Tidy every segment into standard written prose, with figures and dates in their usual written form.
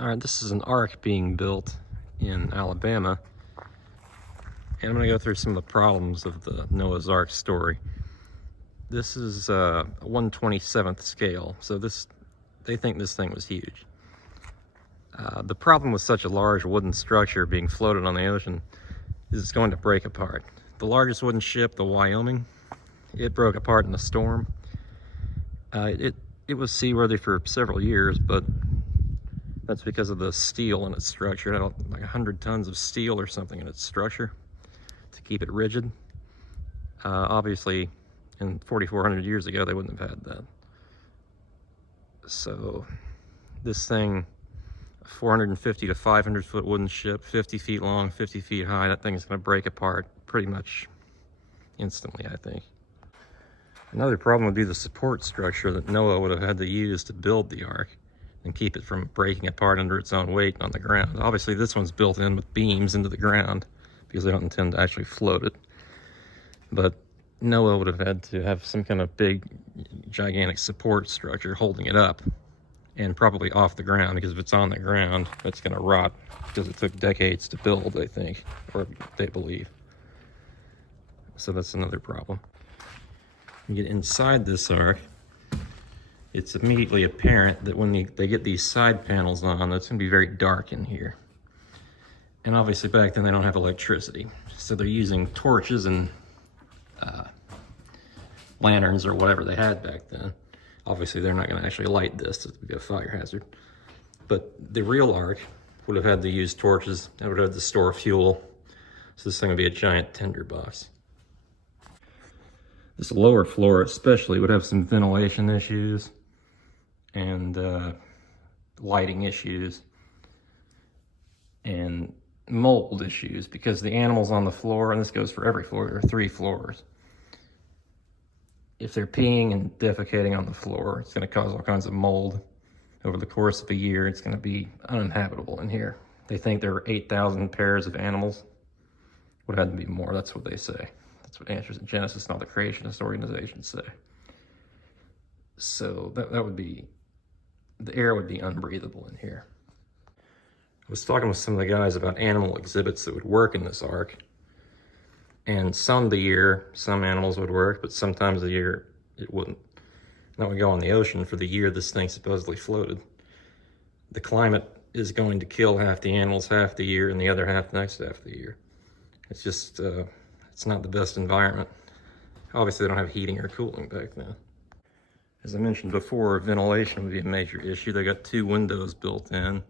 All right, this is an ark being built in Alabama, and I'm going to go through some of the problems of the Noah's Ark story. This is a 1/27th scale, so they think this thing was huge. The problem with such a large wooden structure being floated on the ocean is it's going to break apart. The largest wooden ship, the Wyoming, it broke apart in a storm. It was seaworthy for several years, but that's because of the steel in its structure. It had like 100 tons of steel or something in its structure to keep it rigid. Obviously, in 4,400 years ago, they wouldn't have had that. So this thing, 450 to 500 foot wooden ship, 50 feet long, 50 feet high, that thing is going to break apart pretty much instantly, I think. Another problem would be the support structure that Noah would have had to use to build the ark and keep it from breaking apart under its own weight on the ground. Obviously, this one's built in with beams into the ground because they don't intend to actually float it. But Noah would have had to have some kind of big, gigantic support structure holding it up, and probably off the ground, because if it's on the ground, it's going to rot because it took decades to build, they think, or they believe. So that's another problem. You get inside this ark, it's immediately apparent that when they get these side panels on, that's going to be very dark in here. And obviously back then they don't have electricity, so they're using torches and lanterns or whatever they had back then. Obviously they're not going to actually light this, it would be a fire hazard. But the real ark would have had to use torches, it would have to store fuel, so this thing would be a giant tinderbox. This lower floor especially would have some ventilation issues and lighting issues and mold issues, because the animals on the floor, and this goes for every floor, there are 3 floors. If they're peeing and defecating on the floor, it's going to cause all kinds of mold. Over the course of a year, it's going to be uninhabitable in here. They think there were 8,000 pairs of animals. Would have had to be more, that's what they say. That's what Answers in Genesis and all the creationist organizations say. So that would be, the air would be unbreathable in here. I was talking with some of the guys about animal exhibits that would work in this ark. And some of the year, some animals would work, but sometimes of the year it wouldn't. That would go on the ocean for the year this thing supposedly floated. The climate is going to kill half the animals half the year and the other half the next half of the year. It's just, it's not the best environment. Obviously they don't have heating or cooling back then. As I mentioned before, ventilation would be a major issue. They got 2 windows built in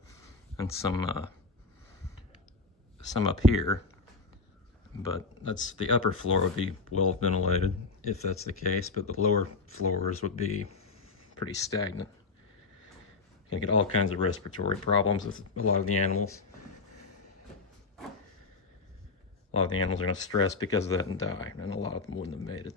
and some up here. But that's, the upper floor would be well ventilated if that's the case, but the lower floors would be pretty stagnant. You get all kinds of respiratory problems with a lot of the animals. A lot of the animals are going to stress because of that and die, and a lot of them wouldn't have made it.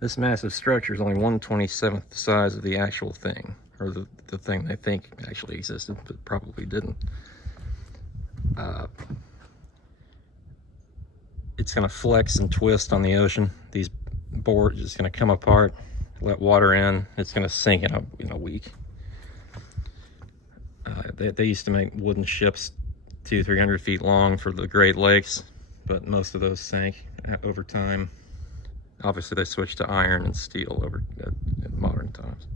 This massive structure is only 1/27th the size of the actual thing, or the thing they think actually existed, but probably didn't. It's going to flex and twist on the ocean. These boards are just going to come apart, let water in. It's going to sink in a week. They used to make wooden ships 200-300 feet long for the Great Lakes, but most of those sank over time. Obviously, they switched to iron and steel in modern times.